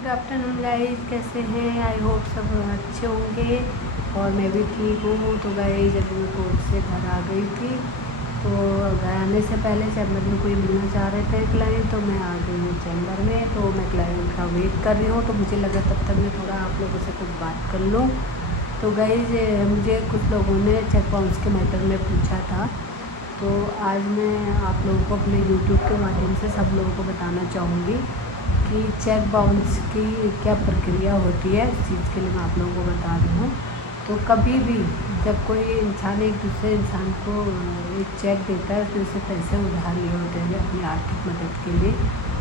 Good afternoon guys, कैसे हैं? I hope सब अच्छे होंगे और मैं भी ठीक हूँ। तो गाइस जब मैं कोर्ट से घर आ गई थी तो घर आने से पहले चैम्बर में कोई मिलना चाह रहे थे क्लाइंट, तो मैं आ गई हूँ चैम्बर में। तो मैं क्लाइंट का वेट कर रही हूँ, तो मुझे लगा तब तक मैं थोड़ा आप लोगों से कुछ बात कर लूँ। तो गाइस मुझे कुछ लोगों ने चेक बाउंस के मैटर में पूछा था, तो आज मैं आप लोगों को अपने यूट्यूब के माध्यम से सब लोगों को बताना चाहूँगी कि चेक बाउंस की क्या प्रक्रिया होती है। इस चीज़ के लिए मैं आप लोगों को बता रही हूँ। तो कभी भी जब कोई इंसान एक दूसरे इंसान को एक चेक देता है तो उससे पैसे उधार लिए होते हैं अपनी आर्थिक मदद के लिए,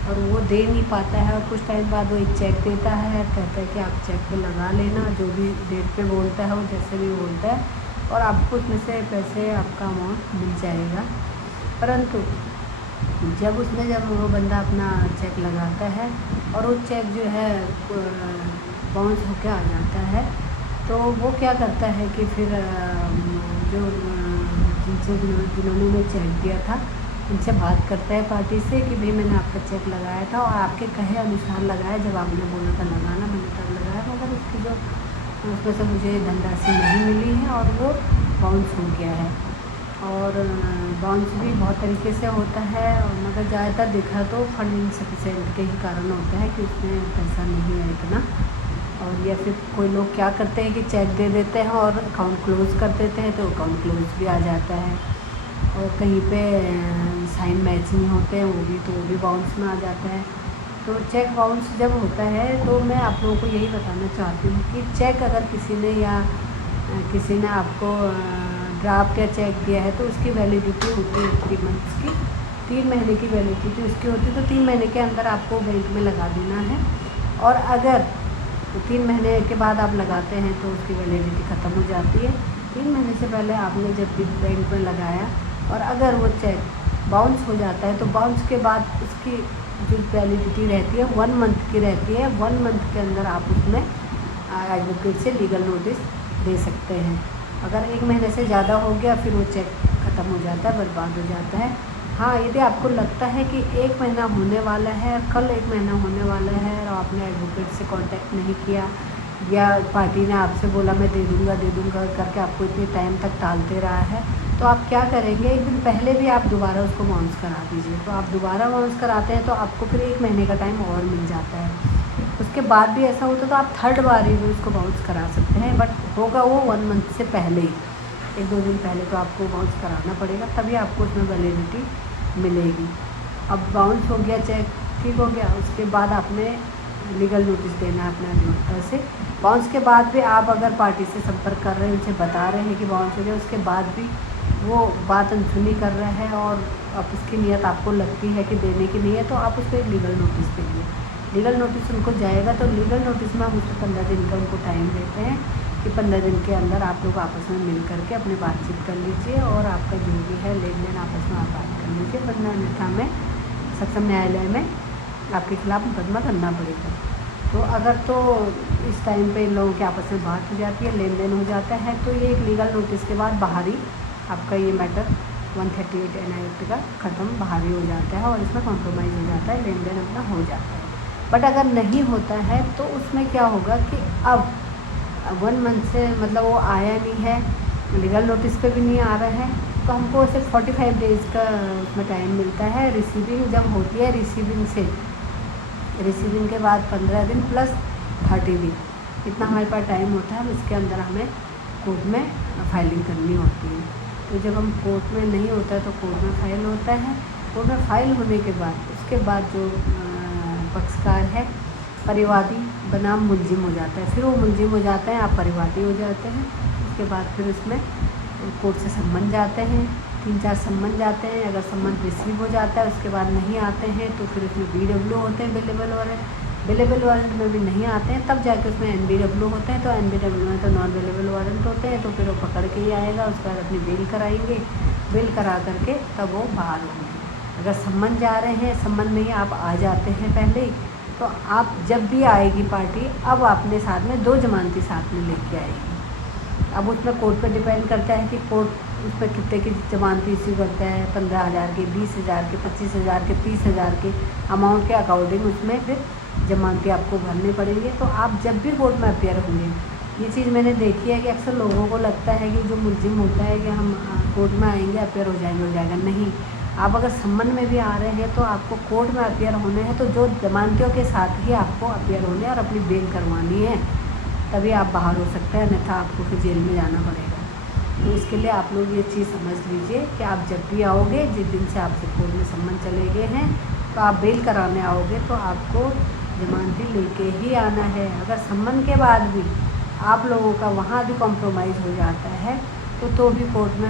और वो दे नहीं पाता है, और कुछ टाइम बाद वो एक चेक देता है, कहता है कि आप चेक पे लगा लेना, जो भी डेट पे बोलता है वो जैसे भी बोलता है, और आपको उसमें से पैसे आपका अमाउंट मिल जाएगा। परंतु जब वो बंदा अपना चेक लगाता है और वो चेक जो है बाउंस होकर आ जाता है, तो वो क्या करता है कि फिर जो जिन्होंने उन्हें चेक दिया था उनसे बात करता है पार्टी से कि भाई मैंने आपका चेक लगाया था और आपके कहे अनुसार लगाया, जब आपने बोला था लगाना मैंने तब लगाया, मगर उसकी जो उसमें से मुझे धनराशि नहीं मिली है और वो बाउंस हो गया है। और बाउंस भी बहुत तरीके से होता है, और मगर ज़्यादातर देखा तो फंड इनसफिशेंट के ही कारण होता है कि उसमें पैसा नहीं है इतना। और या फिर कोई लोग क्या करते हैं कि चेक दे देते हैं और अकाउंट क्लोज़ कर देते हैं, तो अकाउंट क्लोज़ भी आ जाता है। और कहीं पे साइन मैच नहीं होते हैं, वो भी बाउंस में आ जाता है। तो चेक बाउंस जब होता है तो मैं आप लोगों को यही बताना चाहती हूँ कि चेक अगर किसी ने आपको ड्राफ्ट या चेक दिया है तो उसकी वैलिडिटी होती है 3 मंथ्स की, 3 महीने की वैलिडिटी उसकी होती है। तो 3 महीने के अंदर आपको बैंक में लगा देना है, और अगर 3 महीने के बाद आप लगाते हैं तो उसकी वैलिडिटी ख़त्म हो जाती है। 3 महीने से पहले आपने जब भी बैंक में लगाया और अगर वो चेक बाउंस हो जाता है तो बाउंस के बाद उसकी जो वैलिडिटी रहती है 1 मंथ की रहती है। 1 मंथ के अंदर आप उसमें एडवोकेट से लीगल नोटिस दे सकते हैं। अगर 1 महीने से ज़्यादा हो गया फिर वो चेक ख़त्म हो जाता है, बर्बाद हो जाता है। हाँ, यदि आपको लगता है कि 1 महीना होने वाला है, कल 1 महीना होने वाला है और आपने एडवोकेट से कांटेक्ट नहीं किया, या पार्टी ने आपसे बोला मैं दे दूँगा करके आपको इतने टाइम तक टालते रहा है, तो आप क्या करेंगे, एक दिन पहले भी आप दोबारा उसको बाउंस करा दीजिए। तो आप दोबारा बाउंस कराते हैं तो आपको फिर 1 महीने का टाइम और मिल जाता है। उसके बाद भी ऐसा होता तो आप थर्ड बार ही भी उसको बाउंस करा सकते हैं, बट होगा वो 1 मंथ से पहले ही, 1-2 दिन पहले तो आपको बाउंस कराना पड़ेगा, तभी आपको उसमें वैलिडिटी मिलेगी। अब बाउंस हो गया चेक, ठीक हो गया, उसके बाद आपने लीगल नोटिस देना है अपने एडवोकेट से। बाउंस के बाद भी आप अगर पार्टी से संपर्क कर रहे हैं, उनसे बता रहे हैं कि बाउंस हो गया, उसके बाद भी वो बात अनसुनी कर रहा है और अब उसकी नीयत आपको लगती है कि देने की नहीं है, तो आप उसको एक लीगल नोटिस देंगे। लीगल नोटिस उनको जाएगा तो लीगल नोटिस में हम उसको 15 दिन का उनको टाइम देते हैं कि 15 दिन के अंदर आप लोग आपस में मिल करके अपने बातचीत कर लीजिए और आपका जो भी है लेन देन आपस में आप बात कर लीजिए, वरना अन्यथा में सक्षम न्यायालय में आपके खिलाफ़ मुकदमा करना पड़ेगा। तो अगर तो इस टाइम पे इन लोगों के आपस में बात हो जाती है, लेन देन हो जाता है, तो ये एक लीगल नोटिस के बाद बाहरी आपका ये मैटर 138 NI एक्ट का ख़त्म बाहरी हो जाता है और इसमें कॉम्प्रोमाइज़ हो जाता है, लेन देन अपना हो जाता है। बट अगर नहीं होता है तो उसमें क्या होगा कि अब 1 मंथ से मतलब वो आया नहीं है, लीगल नोटिस पे भी नहीं आ रहा है, तो हमको सिर्फ 45 डेज़ का उसमें टाइम मिलता है। रिसीविंग जब होती है, रिसीविंग के बाद 15 दिन प्लस 30 दिन, इतना हमारे पास टाइम होता है। इसके अंदर हमें कोर्ट में फाइलिंग करनी होती है। तो जब हम कोर्ट में नहीं होता है तो कोर्ट में फाइल होता है। कोर्ट में फाइल होने के बाद उसके बाद जो पक्षकार है परिवादी बनाम मुलजिम हो जाता है, फिर वो मुलजिम हो जाता है, आप परिवादी हो जाते हैं। उसके बाद फिर उसमें कोर्ट से सम्मन जाते हैं, 3-4 सम्मन जाते हैं। अगर सम्मन रिसीव हो जाता है उसके बाद नहीं आते हैं तो फिर उसमें BW होते हैं, बेलेबल वारंट में भी नहीं आते हैं तब जाके उसमें NBW होते हैं। तो NBW में तो नॉन बेलेबल वारंट होते हैं, तो फिर वो पकड़ के ही आएगा, उसके बाद अपनी बेल कराएंगे, बेल करा करके तब वो बाहर होंगे। अगर सम्मन जा रहे हैं, सम्मन में ही आप आ जाते हैं पहले ही, तो आप जब भी आएगी पार्टी अब अपने साथ में 2 जमानती साथ में लेके आएगी। अब उसमें कोर्ट पर डिपेंड करता है कि कोर्ट उस पर कितने की जमानती इश्यू करता है, 15,000 के, 20,000 के, 25,000 के, 30,000 के अमाउंट के अकॉर्डिंग उसमें फिर जमानती आपको भरने पड़ेंगे। तो आप जब भी कोर्ट में अपेयर होंगे, ये चीज़ मैंने देखी है कि अक्सर लोगों को लगता है कि जो मुलजिम होता है कि हम कोर्ट में आएंगे अपेयर हो जाएगा। नहीं, आप अगर सम्मन में भी आ रहे हैं तो आपको कोर्ट में अपेयर होने हैं, तो जो जमानतियों के साथ ही आपको अपेयर होने और अपनी बेल करवानी है, तभी आप बाहर हो सकते हैं, अन्यथा आपको फिर जेल में जाना पड़ेगा। तो इसके लिए आप लोग ये चीज़ समझ लीजिए कि आप जब भी आओगे, जिस दिन से आपसे कोर्ट में सम्मन चले गए हैं, तो आप बेल कराने आओगे तो आपको जमानती लेके ही आना है। अगर सम्मन के बाद भी आप लोगों का वहाँ भी कॉम्प्रोमाइज़ हो जाता है तो भी कोर्ट में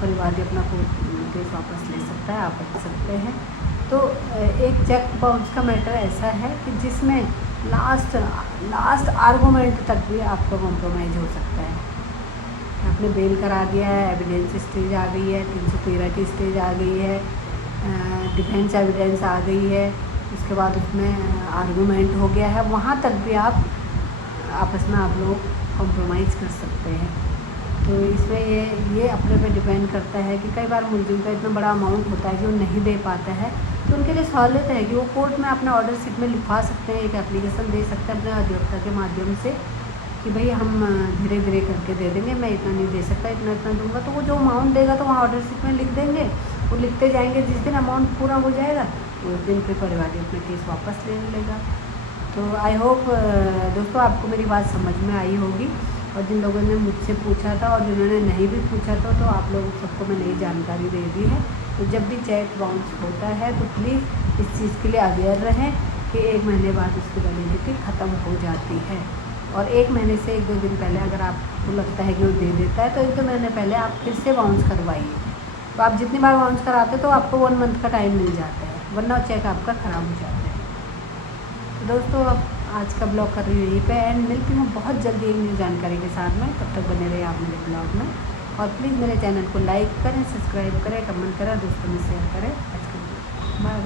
परिवादी अपना केस वापस ले सकता है, आप रख सकते हैं। तो एक चेक बाउंस का मैटर ऐसा है कि जिसमें लास्ट आर्गूमेंट तक भी आपका कॉम्प्रोमाइज़ हो सकता है। आपने बेल करा दिया है, एविडेंस स्टेज आ गई है, 313 की स्टेज आ गई है, डिफेंस एविडेंस आ गई है, उसके बाद उसमें आर्गूमेंट हो गया है, वहाँ तक भी आप आपस में आप लोग कॉम्प्रोमाइज़ कर सकते हैं। तो इसमें ये अपने पे डिपेंड करता है कि कई बार मुलजिम का इतना बड़ा अमाउंट होता है कि वो नहीं दे पाता है, तो उनके लिए सहूलियत है कि वो कोर्ट में अपना ऑर्डर शीट में लिखवा सकते हैं, एक एप्लीकेशन दे सकते हैं अपने अधिवक्ता के माध्यम से कि भाई हम धीरे धीरे करके दे देंगे, मैं इतना नहीं दे सकता, इतना दूंगा। तो वो जो अमाउंट देगा तो वहाँ ऑर्डर शीट में लिख देंगे, वो लिखते जाएंगे। जिस दिन अमाउंट पूरा हो जाएगा उस दिन फिर परिवादी अपना केस वापस ले लेगा। तो आई होप दोस्तों आपको मेरी बात समझ में आई होगी, और जिन लोगों ने मुझसे पूछा था और जिन्होंने नहीं भी पूछा था, तो आप लोगों सबको मैं नई जानकारी दे दी है। तो जब भी चेक बाउंस होता है तो प्लीज़ इस चीज़ के लिए अवेयर रहें कि 1 महीने बाद उसकी वैलिडिटी ख़त्म हो जाती है, और 1 महीने से 1-2 दिन पहले अगर आपको लगता है कि वो दे देता है तो 1-2 महीने पहले आप फिर से बाउंस करवाइए। तो आप जितनी बार बाउंस कराते तो आपको 1 मंथ का टाइम मिल जाता है, वरना चेक आपका ख़राब हो जाता है। तो दोस्तों अब आज का ब्लॉग कर रही हूँ यहीं पे एंड, मिलती हूँ बहुत जल्दी एक नई जानकारी के साथ में। तब तक बने रहिए आप मेरे ब्लॉग में, और प्लीज़ मेरे चैनल को लाइक करें, सब्सक्राइब करें, कमेंट करें, दोस्तों में शेयर करें। आज के लिए बाय।